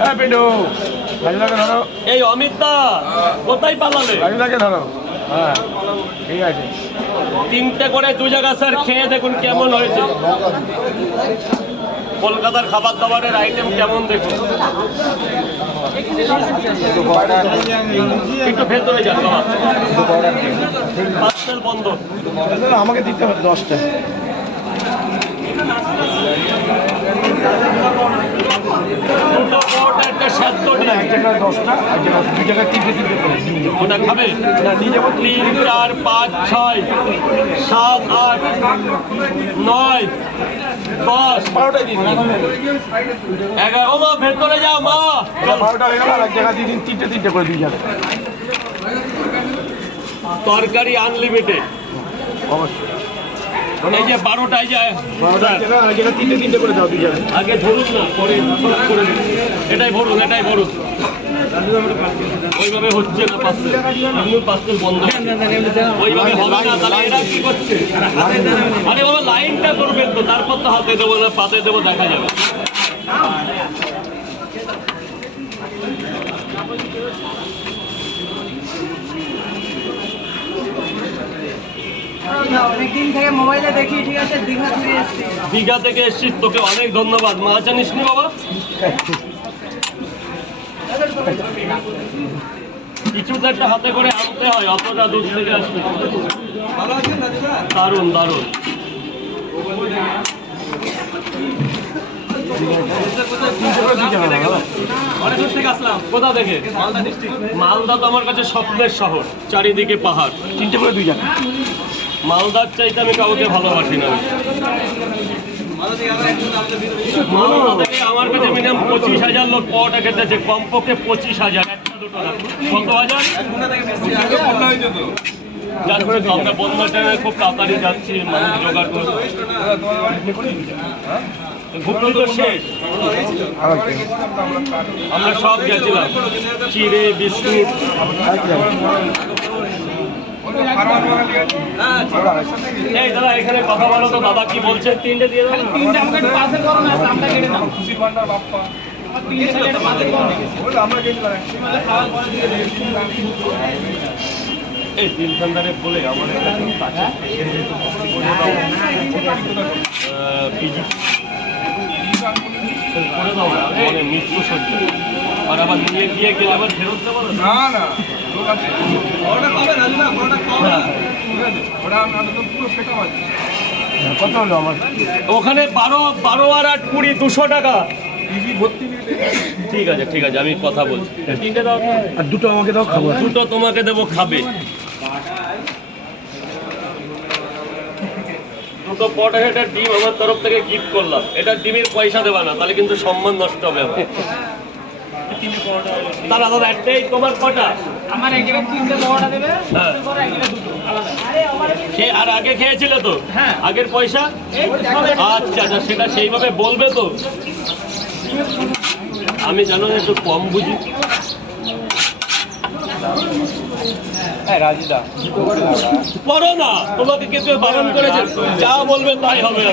হ্যাঁ পিন্টু। রাজুদাকে ধরো। এই অমিত দা কোথায় পালালে? রাজুদাকে ধরো। হ্যাঁ ঠিক আছে। তিনটে করে দু জায়গা স্যার খেয়ে দেখুন কেমন হয়েছে। কলকাতার খাবার দাবারের আইটেম কেমন দেখুন। একটু ভেতরে যান বাবা। বন্ধ। আমাকে দিতে হবে দশটা দুটো এক জায়গায় দশটা এক জায়গায় দু জায়গায় তিনটে তিনটে করে। ওটা খাবে? না নিয়ে যাব। তিন চার পাঁচ ছয় সাত আট নয় দশ। দিন এগারো মা ভেতরে যাও মা। বারোটা হয়ে গেল এক জায়গায় দিয়ে দিন তিনটে তিনটে করে দিয়ে যাবে। তরকারি আনলিমিটেড অবশ্যই। এই যে বারোটায় যায় জায়গায় তিনটে তিনটে করে দাও দিয়ে যাবে আগে ধরুন না পরে করে এটাই ভরুন এটাই ভরুন। ওইভাবে হচ্ছে না পার্সেল এমনি পার্সেল বন্ধ। ওইভাবে হবে না তাহলে এরা কি করছে? আরে বাবা লাইনটা করবেন তো তারপর তো হাতে দেবো না পাতে দেবো দেখা যাবে। অনেকদিন থেকে মোবাইলে দেখি ঠিক আছে দীঘা এসছি। থেকে এসছিস তোকে অনেক ধন্যবাদ। মা জানিস নি বাবা? কিছু তো একটা হাতে করে আনতে হয় অতটা দূর থেকে আসতে দারুণ দারুণ তিনটে করে দিয়ে যাবে দাদা অনেক দূর থেকে আসলাম কোথা থেকে? মালদা তো আমার কাছে স্বপ্নের শহর চারিদিকে পাহাড়। তিনটে করে দিয়ে যাবে মালদার চাইতে আমি কাউকে ভালোবাসি না। আমার কাছে মিনিমাম পঁচিশ হাজার লোক পাওয়াটা খেতেছে কমপক্ষে পঁচিশ হাজার কত হাজার? যার করে আমরা বন্ধ খুব তাড়াতাড়ি যাচ্ছি, মানুষ জোগাড় করে আমরা সব গেছিলাম। চিড়ে, বিস্কুট। দাদা এখানে কথা বলো তো দাদা কি বলছে? তিনটে দিয়ে দাও তিনটে আমাকে একটু পার্সেল করো না দামটা কেটে দাও তিনটে ছেলে একটা পার্সেল করো এই বলে আমার একটা কাছে পিজি। করে দাও। না মানে মৃত্যু সহ্য আর আবার নিয়ে গিয়ে গেলে আবার ফেরত দেবো না? না না লোক আছে। ওটা আমি আমি তো পুরো সেটা আছে। কত হলো আমার? ওখানে বারো বারো আর আট কুড়ি দুশো টাকা। ঠিক আছে ঠিক আছে আমি কথা বলছি। তিনটে দাও। আর দুটো আমাকে দাও খাব। দুটো তোমাকে দেবো খাবে। দুটো পট একটা ডিম আমার তরফ থেকে গিফট করলাম। এটা ডিমের পয়সা দেবা না তাহলে কিন্তু সম্মান নষ্ট হবে আমার। দাদা দাদা একটাই তোমার কটা? আমার এক জায়গায় তিনটে বড়টা দেবে হ্যাঁ। দুটো আর আগে খেয়েছিলে তো? হ্যাঁ। আগের পয়সা? আচ্ছা আচ্ছা সেটা সেইভাবে বলবে তো? আমি জানো একটু কম বুঝি। করো না তোমাকে কেউ বারণ করেছে? যা বলবে তাই হবে।